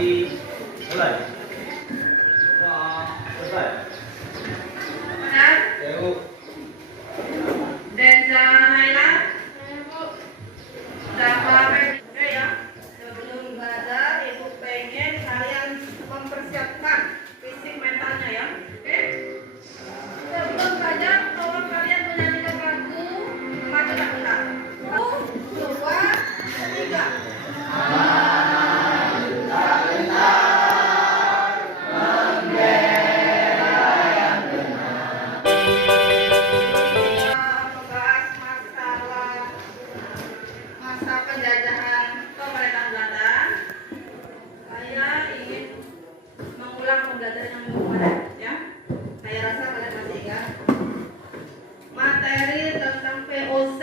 Ready, mulai. Selesai. Benar? Yuk. Deza Naila. Oke ya. Sebelum belajar, Ibu pengen kalian mempersiapkan fisik mentalnya ya. Oke? Sebelum belajar, tolong kalian menyanyikan lagu Maju Tak Gentar. 1, 2, 3. Membahas masalah masa penjajahan pemerintahan Belanda. Saya ingin mengulang pembelajaran yang kemarin ya. Saya rasa kalian masih ingat materi tentang VOC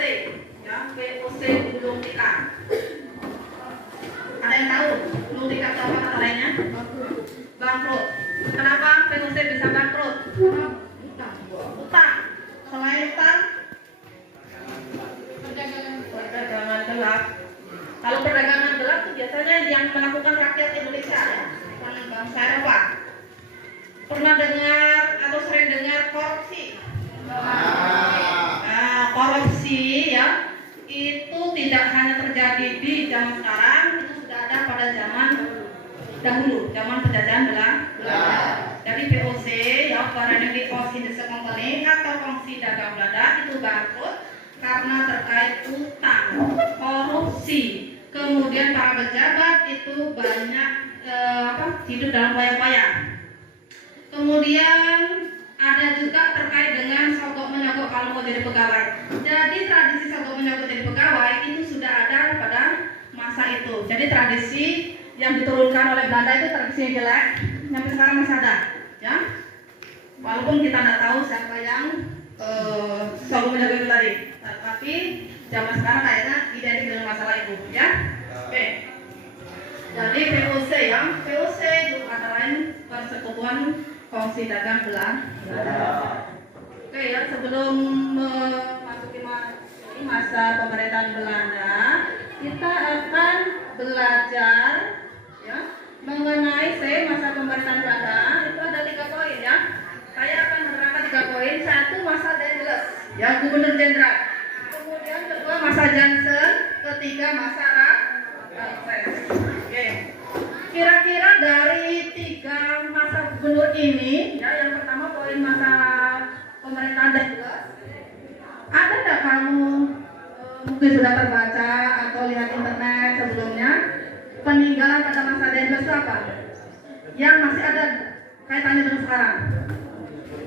ya, VOC gulung tikar. Ada yang tahu gulung tikar itu apa kata lainnya? Bangkrut. Kenapa VOC bisa bangkrut? Utang. Selain utang, perdagangan gelap. Kalau perdagangan gelap itu biasanya yang melakukan rakyat Indonesia ya, bukan bangsa Eropa. Pernah dengar atau sering dengar korupsi? Nah, korupsi ya, itu tidak hanya terjadi di zaman sekarang, itu sudah ada pada zaman dahulu, zaman penjajahan Belanda. Jadi VOC ya, Foreign Office Industry Company atau Kongsi Dagang Belanda itu bangkrut karena terkait utang, korupsi. Kemudian para pejabat itu banyak hidup dalam payah-payah. Kemudian ada juga terkait dengan sogok menyogok kalau mau jadi pegawai. Jadi tradisi sogok menyogok jadi pegawai itu sudah ada pada masa itu. Jadi tradisi yang diturunkan oleh Belanda itu tradisi yang jelek, sampai sekarang masih ada, ya. Walaupun kita tidak tahu siapa yang sogok menyogok itu tadi, tapi zaman sekarang kayaknya identik dengan masalah itu, ya. Oke. Jadi VOC ya, VOC itu kata lain Persekutuan Kongsi Dagang Belanda. Oke ya, sebelum memasuki masa pemerintahan Belanda, kita akan belajar ya mengenai masa pemerintahan Belanda. Itu ada 3 poin ya. Saya akan menerangkan 3 poin. 1, masa Daendels ya, Gubernur Jenderal. Kemudian kedua masa Johnson, ketiga masa Raffles. Oke. Kira-kira dari 3 masa gubernur ini, ya, yang pertama poin masa pemerintahan Daendels. Ada nggak kamu mungkin sudah terbaca atau lihat internet sebelumnya peninggalan pada masa Daendels itu apa? Yang masih ada kaitannya dengan sekarang.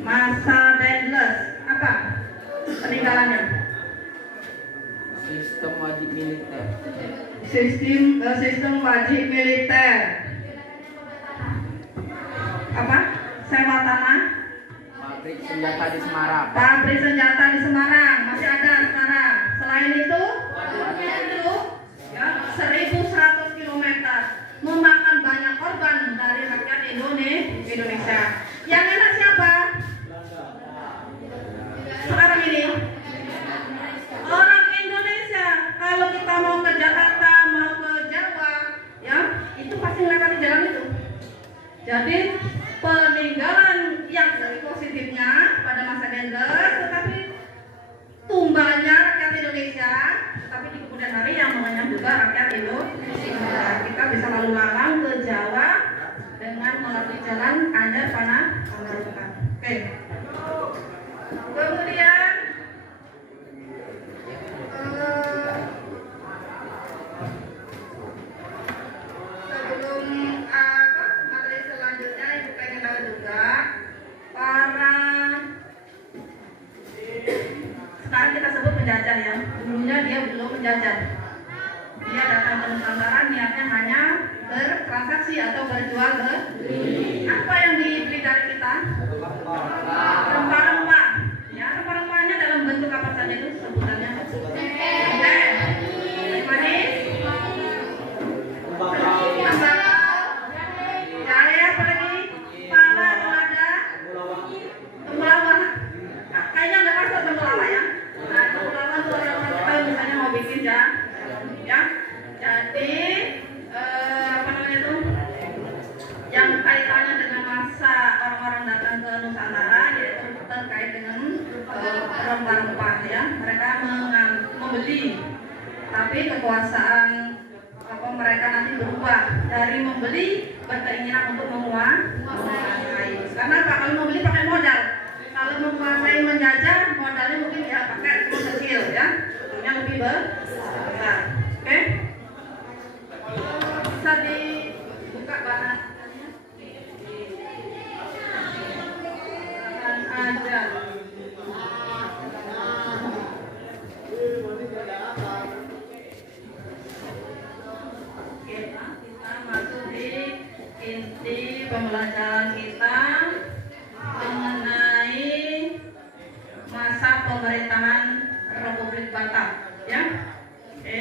Masa Daendels apa peninggalannya? Sistem wajib militer. Sistem wajib militer. Apa? Sewa tanah. Pabrik senjata di Semarang. Pabrik senjata di Semarang masih ada sekarang. Selain itu, ya, 1.100 km memakan banyak korban dari rakyat Indonesia. Yang enak siapa? Sekarang ini orang Indonesia. Kalau kita mau ke Jakarta, mau ke Jawa, ya itu pasti melewati jalan itu. Jadi peninggalan yang positifnya pada masa Daendels, tetapi tumbalnya rakyat Indonesia, tetapi di kemudian hari yang mengenyam juga rakyat Indonesia. Kita bisa lalu lalang ke Jawa dengan melalui jalan Anyer Panakukang. Oke. Kemudian sebelum materi selanjutnya, Ibu pengen tahu juga sekarang kita sebut penjajah ya. Dulunya dia belum menjajah. Dia datang ke Nusantara niatnya hanya bertransaksi atau berjual beli. Apa yang dibeli dari kita? Rempah-rempah. Ya, rempah-rempahnya dalam bentuk apa saja itu sebutannya? Manis. Jahe apa lagi? Pala, lada, temulawak. Kayaknya nggak masuk temulawak ya. Nah, temulawak itu orang-orang kalau misalnya mau bikin ya. Jadi apa namanya itu? terkait dengan rempah-rempah ya. Mereka membeli, tapi kekuasaan mereka nanti berubah dari membeli berkeinginan untuk menguasai. Karena apa? Kalau membeli pakai modal, kalau menguasai menjajah modalnya mungkin ya pakai cuma kecil ya, tentunya lebih besar. Oke? Bisa dibuka bahan aja. Kita masuk di inti pembelajaran kita mengenai masa pemerintahan Republik Batak, ya. Oke.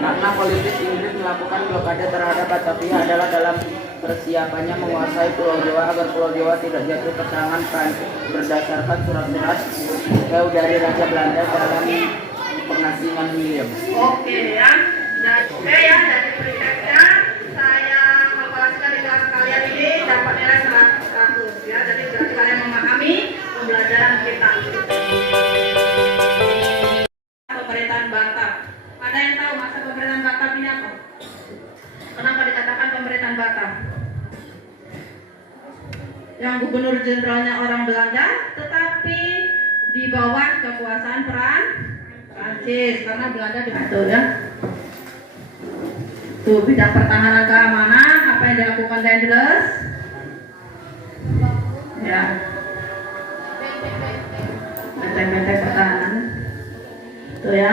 Karena politik Inggris melakukan blokade terhadap Batavia adalah dalam persiapannya menguasai Pulau Jawa agar Pulau Jawa tidak jatuh ke tangan Prancis berdasarkan surat-surat dari Raja Belanda dalam pengasingan William. Oke ya. Oke ya, dari preteknya saya kalkulasikan di kelas kalian ini dapat nilai 100 ya. Jadi berarti kalian memahami pembelajaran kita. Pemerintahan Batak. Ada yang tahu masa pemerintahan Batak ini apa? Kenapa dikatakan pemerintahan Batak? Yang gubernur jenderalnya orang Belanda, tetapi di bawah kekuasaan Prancis karena Belanda diatur ya. Tuh bidang pertahanan keamanan apa yang dilakukan Daendels? Ya. Benteng-benteng pertahanan. Tuh ya.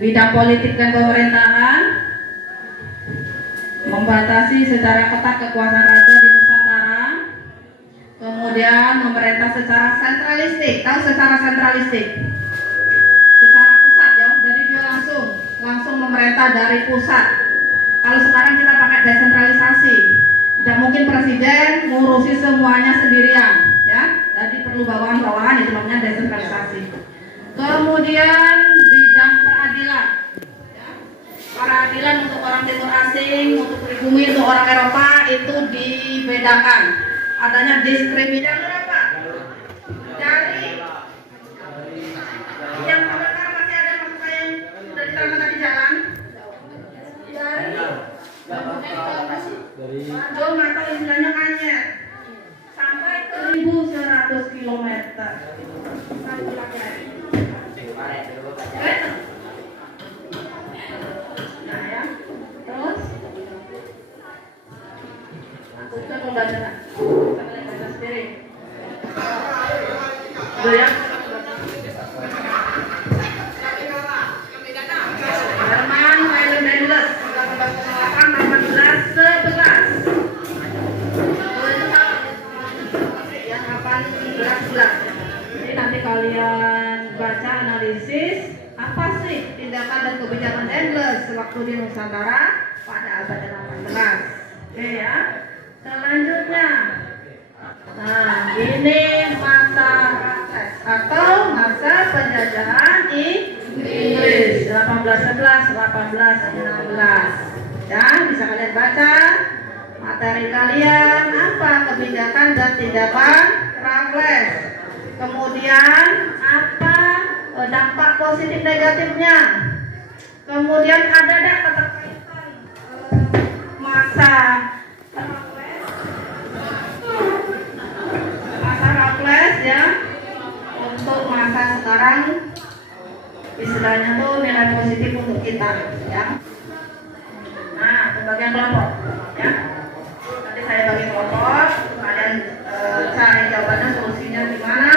Bidang politik dan pemerintahan membatasi secara ketat kekuasaan raja di Nusantara. Kemudian memerintah secara sentralistik. Tahu secara sentralistik? Secara pusat ya. Jadi dia langsung memerintah dari pusat. Kalau sekarang kita pakai desentralisasi. Tidak mungkin presiden ngurusi semuanya sendirian, ya. Jadi perlu bawahan-bawahan, itu namanya desentralisasi. Kemudian bidang peradilan. Ya. Peradilan untuk orang timur asing, untuk pribumi, untuk orang Eropa itu dibedakan. Adanya diskriminasi apa? Dari yang sampai sekarang masih ada maksud saya yang sudah diterangkan di jalan. Dari Bandung atau istilahnya Anyer sampai ke 1100 km. Nah ya, terus kita pembelajaran kita baca sendiri. Udah ya. Herman Wilhelm Daendels 1811. Yang 1811. Jadi nanti kalian baca analisis apa sih tindakan dan kebijakan Daendels sewaktu di Nusantara pada abad ke-18. Oke ya. Selanjutnya, nah ini masa Raffles atau masa penjajahan Inggris 1811 1816. Ya, bisa kalian baca materi kalian apa kebijakan dan tindakan Raffles. Kemudian apa dampak positif negatifnya. Kemudian ada keterkaitan masa Raffles ya untuk masa sekarang istilahnya tuh nilai positif untuk kita ya. Nah, pembagian kelompok ya. Nanti saya bagi kelompok, kalian cari jawabannya, solusinya gimana.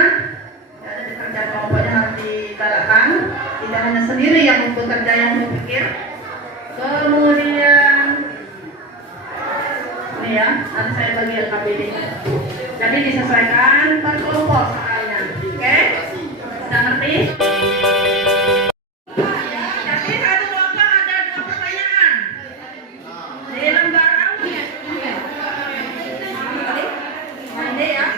Ya, jadi kerja kelompoknya harus digalakkan, tidak hanya sendiri yang bekerja yang berpikir. Kemudian ini ya, nanti saya bagi LKPD. Jadi disesuaikan per kelompok soalnya. Oke? Sudah ngerti? Jadi satu kelompok ada 2 pertanyaan. Di lembar awal. Ini ya.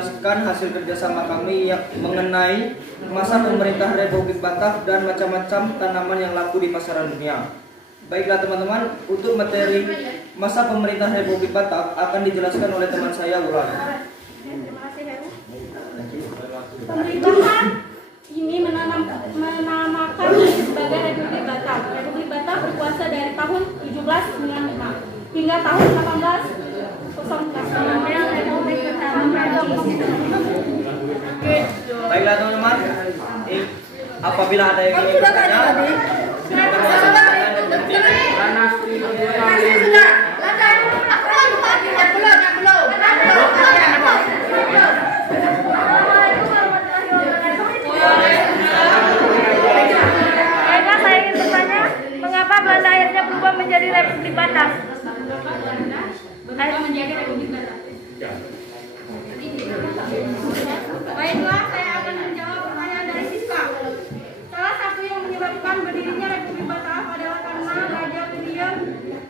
menjelaskan hasil kerjasama kami yang mengenai masa pemerintah Republik Batak dan macam-macam tanaman yang laku di pasaran dunia. Baiklah teman-teman, untuk materi masa pemerintah Republik Batak akan dijelaskan oleh teman saya Wulan. Terima kasih Heru. Pemerintahan ini menamakan diri sebagai Republik Batak. Republik Batak berkuasa dari tahun 1795 hingga tahun 1804. Republik Baiklah teman-teman, apabila ada yang ingin bertanya, silakan langsung bertanya dan bertanya. Baiklah, saya ingin bertanya, mengapa Belanda akhirnya berubah menjadi Republik Batak? Baiklah, saya akan menjawab pertanyaan dari siswa. Salah satu yang menyebabkan berdirinya Republik Batak adalah karena Raja William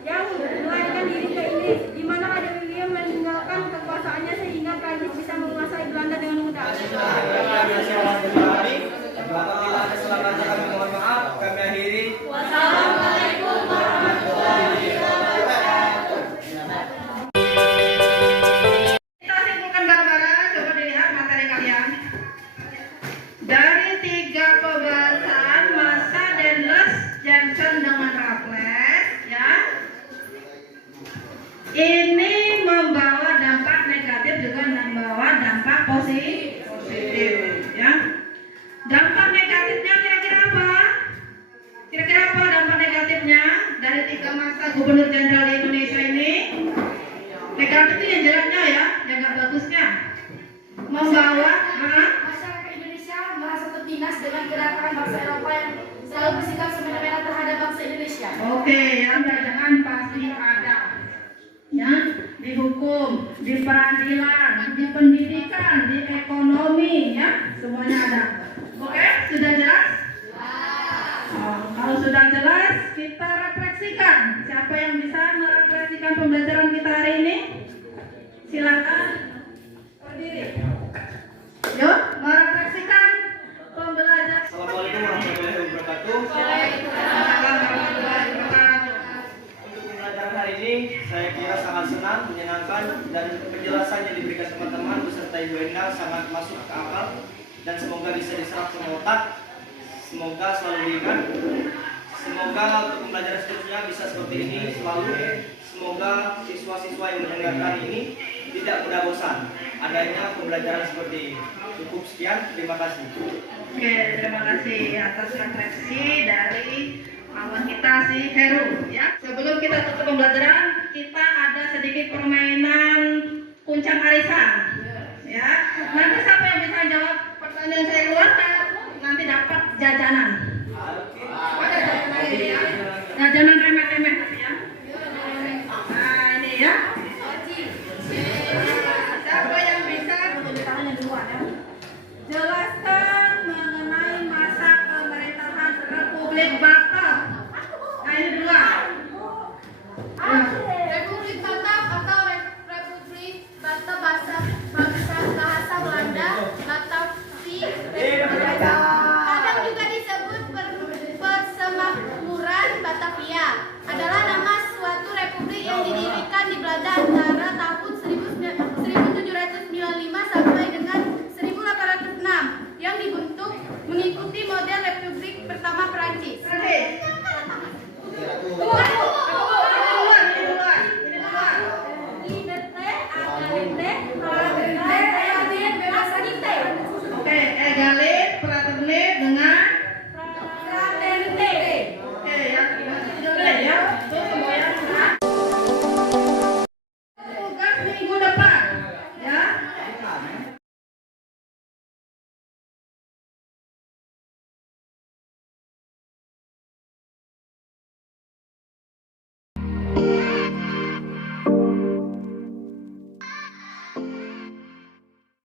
yang melarikan diri ke Inggris, di mana Raja William meninggalkan kekuasaannya sehingga Prancis bisa menguasai Belanda dengan mudah. Apabila ada salah kata kami mohon maaf, kami akhiri. Wassalamualaikum warahmatullahi wabarakatuh. Kita simpulkan bareng-bareng, coba dilihat materi kalian. Dari 3 pembahasan masa Dendels, Johnson dengan Raffles, ya. Ini membawa dampak negatif juga membawa dampak positif, ya. Dampak negatifnya kira-kira apa? Kira-kira apa dampak negatifnya dari 3 masa Gubernur Jenderal di Indonesia ini? Negatif itu yang jeleknya ya, yang nggak bagusnya. Membawa, Masyarakat Indonesia merasa tertindas dengan gerakan bangsa Eropa yang selalu bersikap semena-mena terhadap bangsa Indonesia. oke, ya, jangan pasti ada. Ya, di hukum, di peradilan, di pendidikan, di ekonomi, ya, semuanya ada. Oke, sudah jelas? Kalau sudah jelas, kita refleksikan. Siapa yang bisa merefleksikan pembelajaran kita hari ini? Silakan berdiri. Yuk, merefleksikan pembelajaran. Assalamualaikum warahmatullahi wabarakatuh. Waalaikumsalam warahmatullahi wabarakatuh. Untuk pembelajaran hari ini, saya kira sangat senang, menyenangkan, dan penjelasan yang diberikan teman-teman beserta Ibu Endang sangat masuk ke akal dan semoga bisa diserap ke otak. Semoga selalu diingat. Semoga untuk pembelajaran seterusnya bisa seperti ini selalu. Semoga siswa-siswa yang mendengarkan ini tidak mudah bosan adanya pembelajaran seperti ini. Cukup sekian, terima kasih. Oke, terima kasih atas refleksi dari kawan kita si Heru, ya. Sebelum kita tutup pembelajaran, kita ada sedikit permainan kuncang arisan, ya. Nanti siapa yang bisa jawab pertanyaan saya keluarkan nanti dapat jajanan. Ada jajanan ini ya. Jajanan remeh-remeh ya. Nah ini ya. Siapa yang bisa? Tangannya duluan ya. Jelaskan mengenai masa pemerintahan Republik Batak. Nah ini duluan. Republik Batak atau Republik Batak bahasa Belanda, Batavi, kadang juga disebut Persemakmuran Batavia, adalah